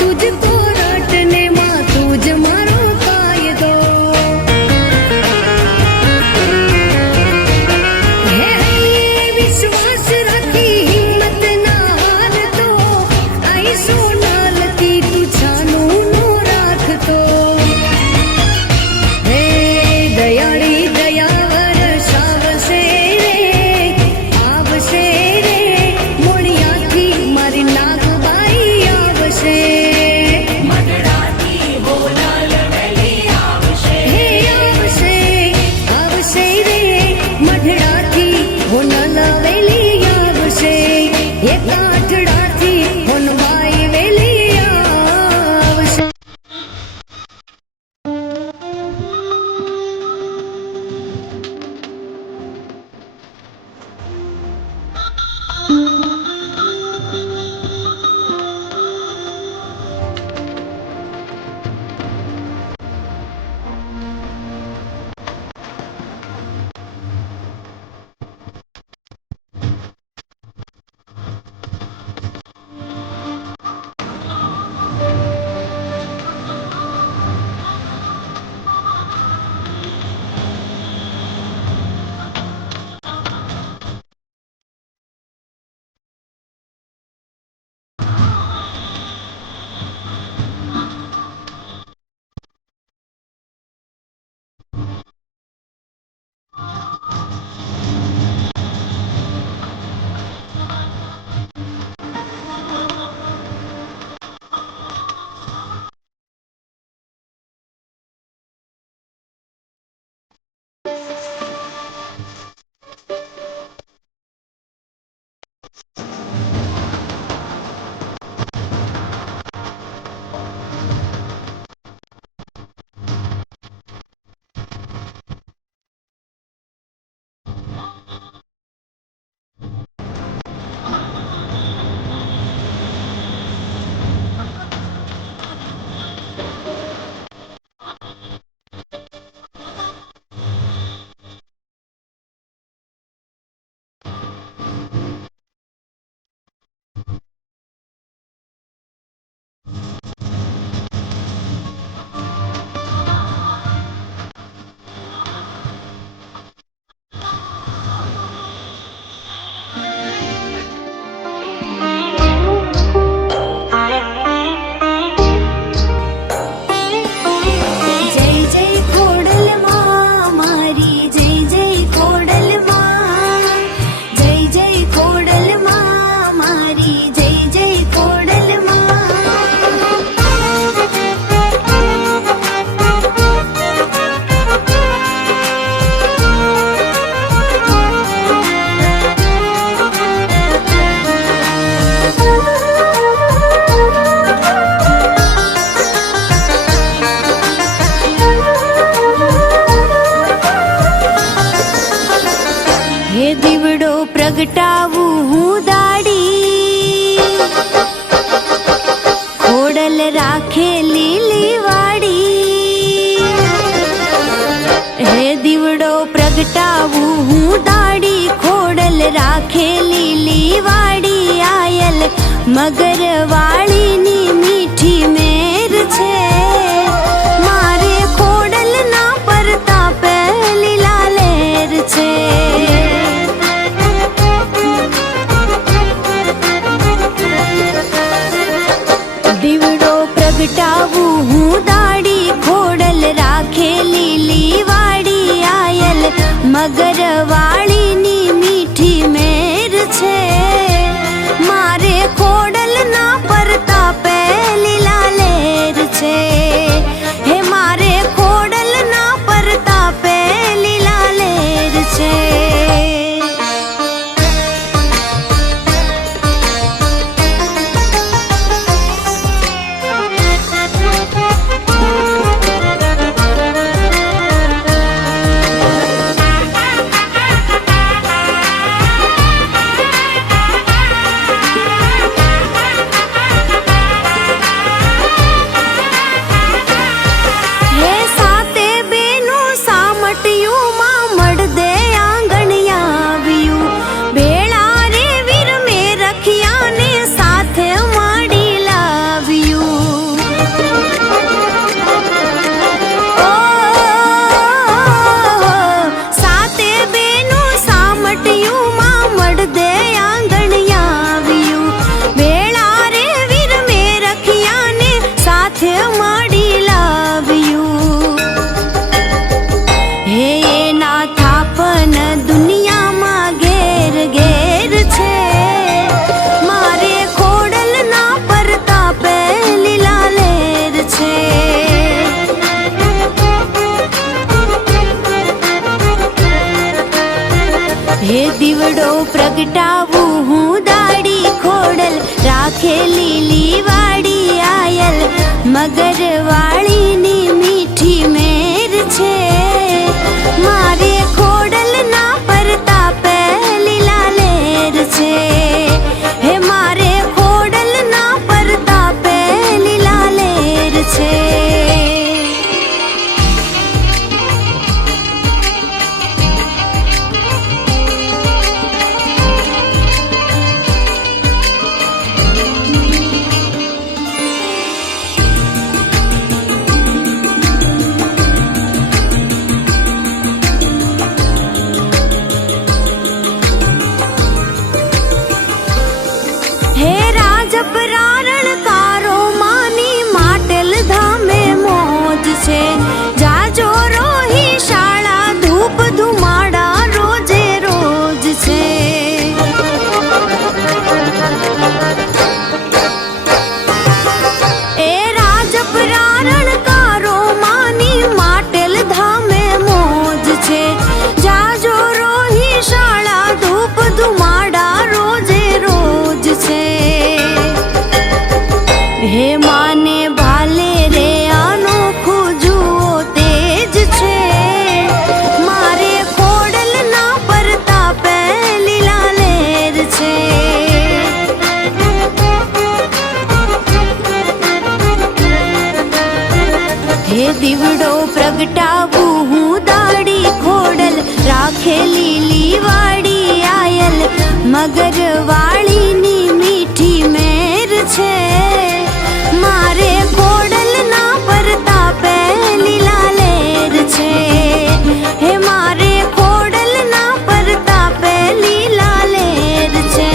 तुझको रटने माँ तुझ मारो कायदो પ્રગટાવું હું દાડી, ખોડલ રાખે લીલી વાડી. હે દીવડો પ્રગટાવું હું દાડી, ખોડલ રાખે લીલી વાડી. આયલ મગર વાળીની મીઠી મેર છે, મારે ખોડલ ના પરતાપે લીલા લેર છે. દીવડો પ્રગટાવું હું દાડી, ખોડલ રાખે લીલી વાડી. આયલ મગર વાળીની મીઠી મેર છે, મારે ખોડલ ના પરતાપે લીલા લેર છે. હે મારે ખોડલ ના પરતાપે લીલા લેર છે. હે દીવડો પ્રગટાવું હું દાડી, ખોડલ રાખે લીલી વાડી. આયલ મગર વાળીની મીઠી મેર છે, મારે ખોડલ ના પરતાપે લીલા લેર છે. હે મારે ખોડલ ના પરતાપે લીલા લેર છે. હે માને ભાલે રે અનોખું જુઓ તેજ છે, મારે ખોડલ ના પરતાપે લીલા લેર છે. હે દીવડો પ્રગટાવું હું દાડી, ખોડલ રાખે લીલી વાડી. આયલ મગર વાળીની મીઠી મેર છે, મારે ખોડલ ના પરતાપે લીલા લેર છે. હે મારે ખોડલ ના પરતાપે લીલા લેર છે.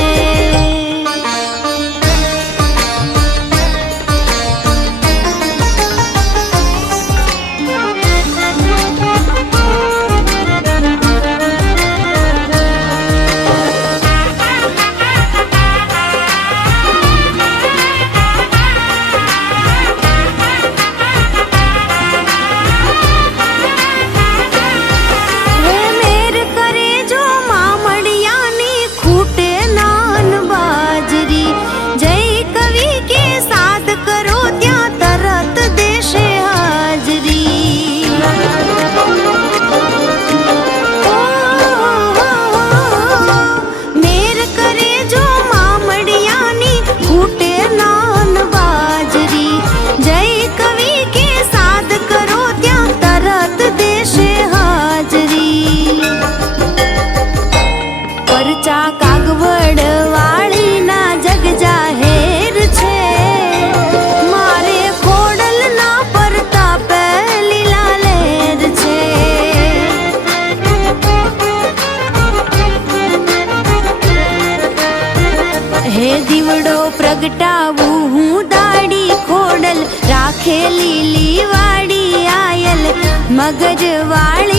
મગજવાળી